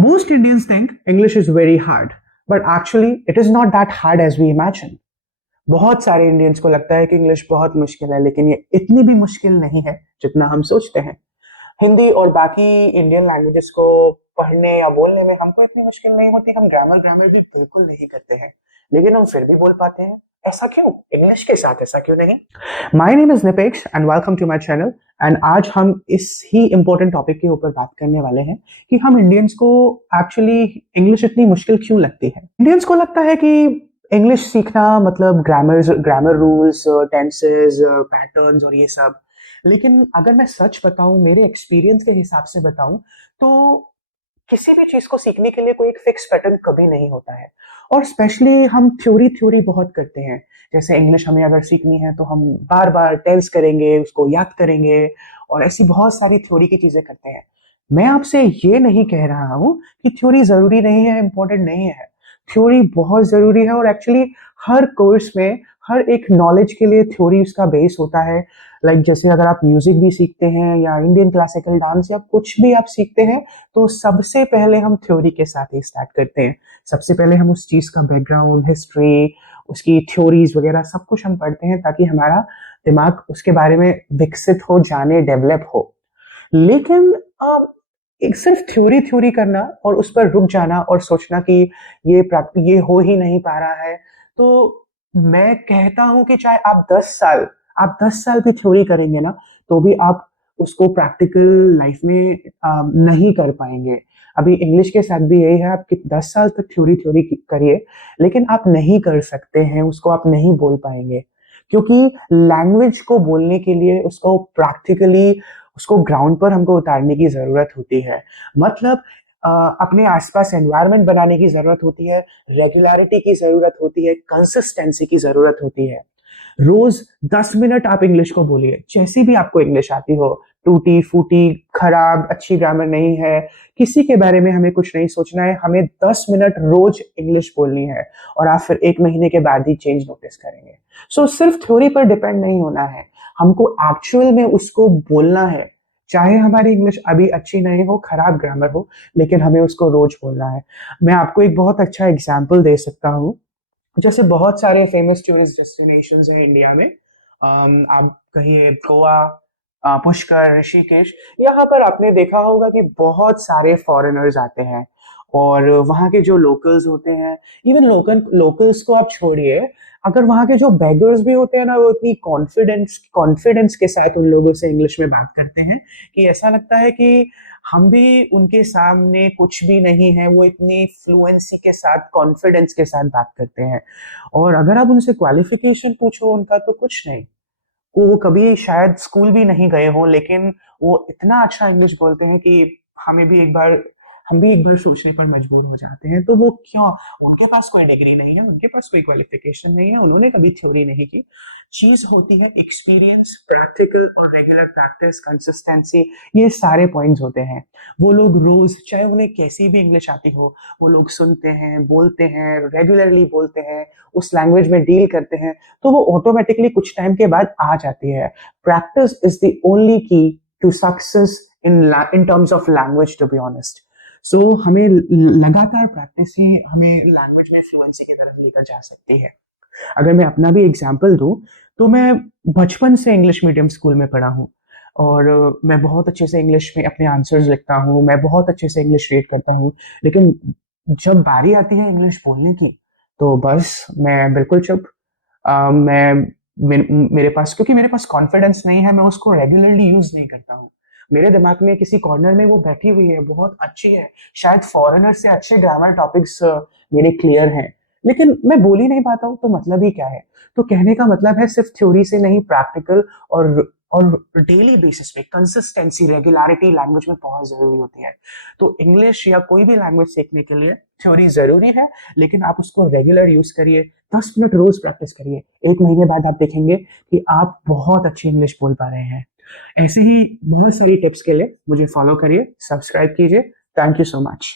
Most Indians think English is very hard, but actually it is not that hard as we imagine. बहुत सारे Indians को लगता है कि इंग्लिश बहुत मुश्किल है, लेकिन ये इतनी भी मुश्किल नहीं है जितना हम सोचते हैं। हिंदी और बाकी इंडियन लैंग्वेजेस को पढ़ने या बोलने में हमको इतनी मुश्किल नहीं होती। हम ग्रामर ग्रामर भी बिल्कुल नहीं करते हैं, लेकिन हम फिर भी बोल पाते हैं। ऐसा क्यों? इंग्लिश के साथ ऐसा क्यों नहीं? माय नेम इज निपेक्स and welcome to my channel. And आज हम इस ही इम्पोर्टेंट टॉपिक के ऊपर बात करने वाले हैं कि हम इंडियंस को एक्चुअली इंग्लिश इतनी मुश्किल क्यों लगती है। इंडियंस को लगता है कि इंग्लिश सीखना मतलब ग्रामर रूल्स, टेंसेस, पैटर्न्स और ये सब। लेकिन अगर मैं सच बताऊं, मेरे एक्सपीरियंस के हिसाब से बताऊं, तो किसी भी चीज को सीखने के लिए कोई एक फिक्स पैटर्न कभी नहीं होता है। और स्पेशली हम थ्योरी थ्योरी बहुत करते हैं। जैसे इंग्लिश हमें अगर सीखनी है तो हम बार बार टेंस करेंगे, उसको याद करेंगे और ऐसी बहुत सारी थ्योरी की चीजें करते हैं। मैं आपसे ये नहीं कह रहा हूं कि थ्योरी जरूरी नहीं है, इंपॉर्टेंट नहीं है। थ्योरी बहुत जरूरी है और एक्चुअली हर कोर्स में हर एक नॉलेज के लिए थ्योरी उसका बेस होता है। लाइक जैसे अगर आप म्यूजिक भी सीखते हैं या इंडियन क्लासिकल डांस या कुछ भी आप सीखते हैं, तो सबसे पहले हम थ्योरी के साथ ही स्टार्ट करते हैं। सबसे पहले हम उस चीज का बैकग्राउंड, हिस्ट्री, उसकी थ्योरीज वगैरह सब कुछ हम पढ़ते हैं ताकि हमारा दिमाग उसके बारे में विकसित हो, जाने, डेवलप हो। लेकिन एक सिर्फ थ्योरी थ्योरी करना और उस पर रुक जाना और सोचना कि ये हो ही नहीं पा रहा है, तो मैं कहता हूं कि चाहे आप 10 साल भी थ्योरी करेंगे ना, तो भी आप उसको प्रैक्टिकल लाइफ में नहीं कर पाएंगे। अभी इंग्लिश के साथ भी यही है, आप 10 साल तक थ्योरी थ्योरी करिए, लेकिन आप नहीं कर सकते हैं, उसको आप नहीं बोल पाएंगे। क्योंकि लैंग्वेज को बोलने के लिए उसको प्रैक्टिकली, उसको ग्राउंड पर हमको उतारने की जरूरत होती है। मतलब अपने आसपास एनवायरनमेंट बनाने की जरूरत होती है, रेगुलरिटी की जरूरत होती है, कंसिस्टेंसी की जरूरत होती है। रोज 10 मिनट आप इंग्लिश को बोलिए, जैसी भी आपको इंग्लिश आती हो, टूटी फूटी, खराब, अच्छी ग्रामर नहीं है, किसी के बारे में हमें कुछ नहीं सोचना है। हमें 10 मिनट रोज इंग्लिश बोलनी है और आप फिर 1 महीने के बाद ही चेंज नोटिस करेंगे। सो सिर्फ थ्योरी पर डिपेंड नहीं होना है, हमको एक्चुअल में उसको बोलना है। चाहे हमारी इंग्लिश अभी अच्छी नहीं हो, खराब ग्रामर हो, लेकिन हमें उसको रोज बोलना है। मैं आपको एक बहुत अच्छा एग्जाम्पल दे सकता हूँ। जैसे बहुत सारे फेमस टूरिस्ट डेस्टिनेशंस हैं इंडिया में। आप कहिए गोवा, पुष्कर, ऋषिकेश, यहाँ पर आपने देखा होगा कि बहुत सारे फॉरेनर्स आते हैं और वहाँ के जो लोकल्स होते हैं, इवन लोकल्स को आप छोड़िए, अगर वहाँ के जो बेगर्स भी होते हैं ना, वो इतनी कॉन्फिडेंस के साथ उन लोगों से इंग्लिश में बात करते हैं कि ऐसा लगता है कि हम भी उनके सामने कुछ भी नहीं है। वो इतनी फ्लुएंसी के साथ, कॉन्फिडेंस के साथ बात करते हैं। और अगर आप उनसे क्वालिफिकेशन पूछो उनका, तो कुछ नहीं, वो कभी शायद स्कूल भी नहीं गए हों, लेकिन वो इतना अच्छा इंग्लिश बोलते हैं कि हमें भी एक बार हम भी एक बार सोचने पर मजबूर हो जाते हैं। तो वो क्यों? उनके पास कोई डिग्री नहीं है, उनके पास कोई क्वालिफिकेशन नहीं है, उन्होंने कभी थ्योरी नहीं की। चीज होती है एक्सपीरियंस, प्रैक्टिकल और रेगुलर प्रैक्टिस, कंसिस्टेंसी, ये सारे पॉइंट्स होते हैं। वो लोग रोज, चाहे उन्हें कैसी भी इंग्लिश आती हो, वो लोग सुनते हैं, बोलते हैं, रेगुलरली बोलते हैं, उस लैंग्वेज में डील करते हैं, तो वो ऑटोमेटिकली कुछ टाइम के बाद आ जाती है। Practice is the only key to success in terms of language, to be honest. So हमें लगातार प्रैक्टिस ही हमें लैंग्वेज में फ्लुएंसी की तरफ लेकर जा सकती है। अगर मैं अपना भी एग्जाम्पल दूं, तो मैं बचपन से इंग्लिश मीडियम स्कूल में पढ़ा हूँ और मैं बहुत अच्छे से इंग्लिश में अपने आंसर्स लिखता हूँ, मैं बहुत अच्छे से इंग्लिश रीड करता हूँ। लेकिन जब बारी आती है इंग्लिश बोलने की, तो बस मैं बिल्कुल चुप। मैं मेरे पास, क्योंकि मेरे पास कॉन्फिडेंस नहीं है, मैं उसको रेगुलरली यूज नहीं करता हूँ। मेरे दिमाग में किसी कॉर्नर में वो बैठी हुई है, बहुत अच्छी है, शायद फॉरेनर से अच्छे ग्रामर टॉपिक्स मेरे क्लियर हैं, लेकिन मैं बोल ही नहीं पाता हूँ, तो मतलब ही क्या है? तो कहने का मतलब है सिर्फ थ्योरी से नहीं, प्रैक्टिकल और डेली बेसिस पे कंसिस्टेंसी, रेगुलरिटी लैंग्वेज में बहुत जरूरी होती है। तो इंग्लिश या कोई भी लैंग्वेज सीखने के लिए थ्योरी जरूरी है, लेकिन आप उसको रेगुलर यूज करिए। 10 मिनट रोज प्रैक्टिस करिए, 1 महीने बाद आप देखेंगे कि आप बहुत अच्छी इंग्लिश बोल पा रहे हैं। ऐसे ही बहुत सारी टिप्स के लिए मुझे फॉलो करिए, सब्सक्राइब कीजिए। Thank you so much.